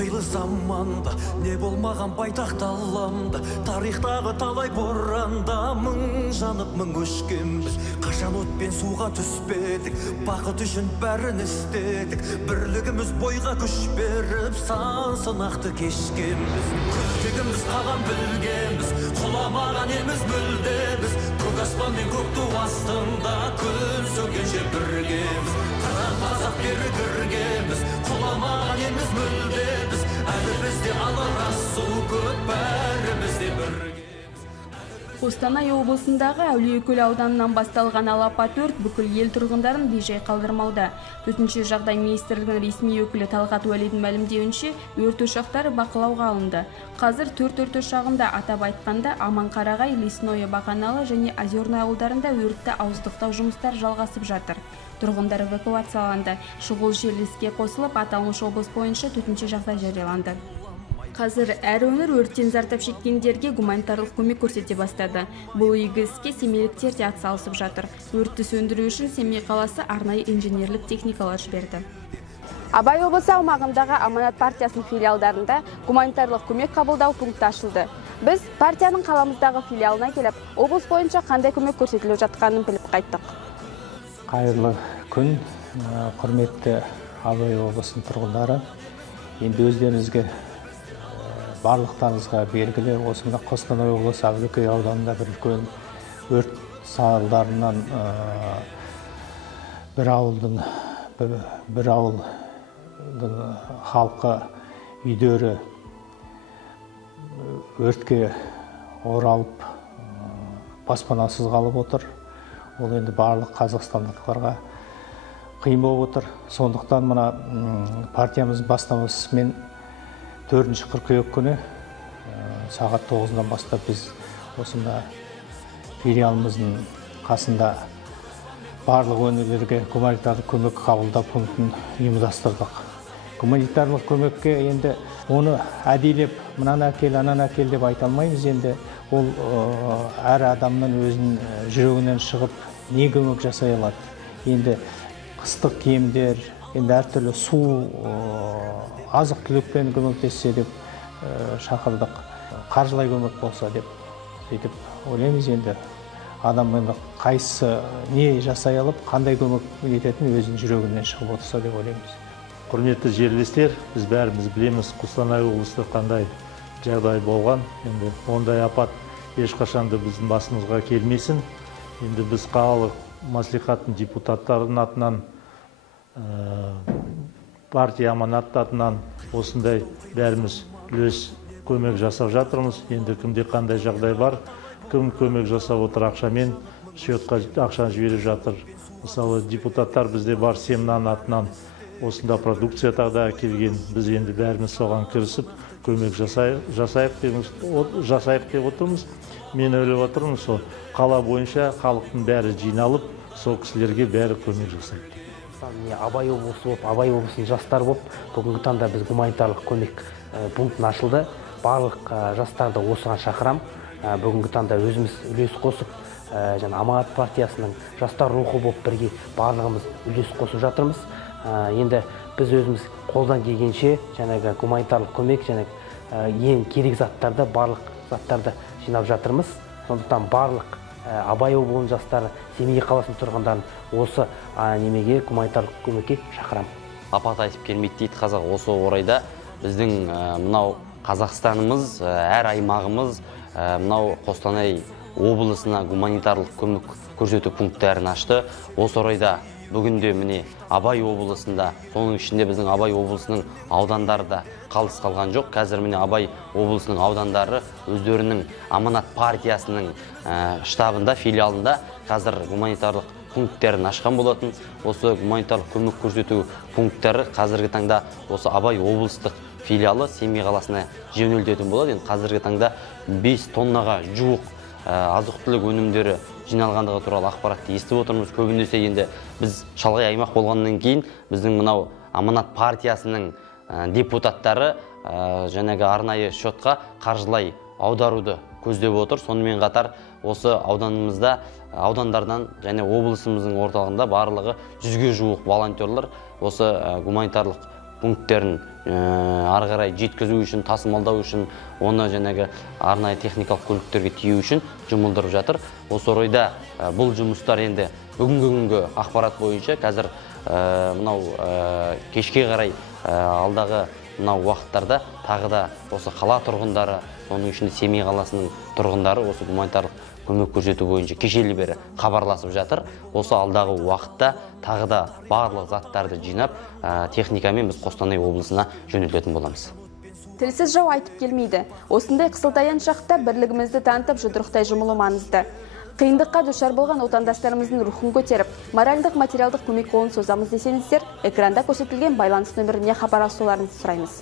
қилы заманда не болмаған байтақ даламда, тарихтағы талай боранда мың жанып мың өшкенбіз. Қашан отпен суға түспедік, бақыт үшін бәрін істедік. Бірлігіміз бойға күш беріп, сан сынақты кешкенбіз. Күлтегіміз қаған білгенбіз, құламаған еміз мүлдеміз. Көк аспан мен көк ту астында күн сөнгенше біргеміз. Қыран қазақ бері кіргеміз, құламаған еміз мүлдеміз. Әлі бізде алар асу көп, бәрімізде біргеміз. Қостанай облысындағы Әулиекөл ауданынан басталған алапат өрт бүкіл ел тұрғындарын бейжай қалдырмауда. Төтенше жағдай министрлігінің ресми өкілі Талғат Уәлидің мәлімдеуінше, өрт ошақтары бақылауға алынды. Қазір 4 өрт ошағында, атап айтқанда Аманқарағай, Лесное, Бақаналы және Озерный ауылдарында өртті ауыздықтау жұмыстар жалғасып жатыр. Тұрғындар эвакуацияланды. Шұғыл желі іске қосылып, аталмыш облыс бойынша төтенше жағдай жарияланды. Қазір әр өңір өрттен зардап шеккендерге гуманитарлық көмек көрсете бастады. Бұл игі іске семейліктер де атсалысып жатыр. Өртті сөндіру үшін Семей қаласы арнайы инженерлік техникалар жіберді. Абай облысы аумағындағы Аманат партиясының филиалдарында гуманитарлық көмек қабылдау пункті ашылды. Біз партияның қаламыздағы филиалына келіп, облыс бойынша қандай көмек көрсетіліп жатқанын біліп қайттық. Қайырлы күн, құрметті Абай облысының тұрғындары. Енді өздеріңізге барлықтарыңызға белгілі, осында Қостанай облысы Әулиекөл ауданында бір үлкен өрт салдарынан бір ауылдың халқы үйлері өртке оралып баспанасыз қалып отыр. Ол енді барлық қазақстандықтарға қиын болып отыр. Сондықтан мына партиямыз бастамасымен 4 қыркүйек күні сағат 9-дан бастап біз осында филиалымыздың қасында барлық өңірлерге гуманитарлық көмек қабылдау пунктін ұйымдастырдық. Гуманитарлық көмекке енді оны әдейілеп мынаны әкел, ананы әкел деп айта алмаймыз. Енді ол әр адамның өзінің жүрегінен шығып не көмек жасай алады. Енді қыстық киімдер, енді әртүрлі су, азық түлікпен көмектессе деп шақырдық. Қаржылай көмек болса деп сөйтіп ойлаймыз. Енді адам енді қайсысы не жасай алып, қандай көмек ететін өзінің жүрегінен шығып отырса деп ойлаймыз. Құрметті жерлестер, біз бәріміз білеміз, Қостанай облысында қандай жағдай болған. Енді ондай апат ешқашанда біздің басымызға келмесін. Енді біз қалалық мәслихаттың депутаттарының атынан, партия Аманат атынан осындай бәріміз үлес көмек жасап жатырмыз. Енді кімде қандай жағдай бар, кім көмек жасап отыр, ақшамен счетқа ақшаны жіберіп жатыр. Мысалы, депутаттар бізде бар, Семнан атынан осында продукция тағда келген. Біз енді бәріміз соған кірісіп, көмек жасайық деп отырмыз. Мен ойлап отырмын, сол қала бойынша халықтың бәрі жиналып, сол кісілерге бәрі көмек жасайды. Абай облысы болып, Абай облысының жастар болып, бүгінгі таңда біз гуманитарлық көмек пунктін ашылды. Барлық жастарды осыған шақырам. Бүгінгі таңда өзіміз үлес қосып, Аманат партиясының жастар рухы болып бірге барлығымыз үлес қосып жатырмыз. Енді біз өзіміз қолдан келгенше гуманитарлық көмек, ең керек заттарды, барлық заттарды жинап жатырмыз. Сондықтан барлық Абай облысының жастары, Семей қаласының тұрғындарын осы немеге гуманитарлық көмекке шақырам. Апат айтып келмейді дейді қазақ. Осы орайда біздің мынау Қазақстанымыз, әр аймағымыз мынау Қостанай облысына гуманитарлық көмек көрсету пункттерін ашты. Осы орайда бүгінде міне Абай облысында, соның ішінде біздің Абай облысының аудандары да қалыс қалған жоқ. Қазір міне Абай облысының аудандары өздерінің Аманат партиясының штабында, филиалында қазір гуманитарлық пункттерін ашқан болатын. Осы гуманитарлық көмек көрсету пункттері қазіргі таңда осы Абай облыстық филиалы Семей қаласына жөнелтетін болады. Енді қазіргі таңда 5 тоннаға жуық азық-түлік өнімдері жиналғандығы туралы ақпаратты естіп отырмыз. Көбінесе енді біз шалғай аймақ болғаннан кейін біздің мынау Аманат партиясының депутаттары арнайы счетқа қаржылай аударуды көздеп отыр. Сонымен қатар осы ауданымызда, аудандардан облысымыздың орталығында барлығы 100-ге жуық волонтерлар осы гуманитарлық пункттерін ары қарай жеткізу үшін, тасымалдау үшін, оны жаңағы арнайы техникалық көліктерге тиеу үшін жұмылдырып жатыр. Осы орайда бұл жұмыстар енді бүгінгі күнгі ақпарат бойынша қазір мынау кешке қарай алдағы мынау уақыттарда тағы да осы қала тұрғындары, оның ішінде Семей қаласының тұрғындары осы гуманитарлық көмек көрсету бойынша кешелі бері хабарласып жатыр. Осы алдағы уақытта тағы да барлық заттарды жинап, техникамен біз Қостанай облысына жөнелтетін боламыз. Тілсіз жау айтып келмейді. Осындай қысылтаян шақта бірлігімізді танытып жұдырықтай жұмылу маңызды. Қиындыққа душар болған отандастарымыздың рухын көтеріп, моральдық, материалдық көмек қолын созамыз десеңіздер, экранда көрсетілген байланыс нөміріне хабарласуларыңызды сұраймыз.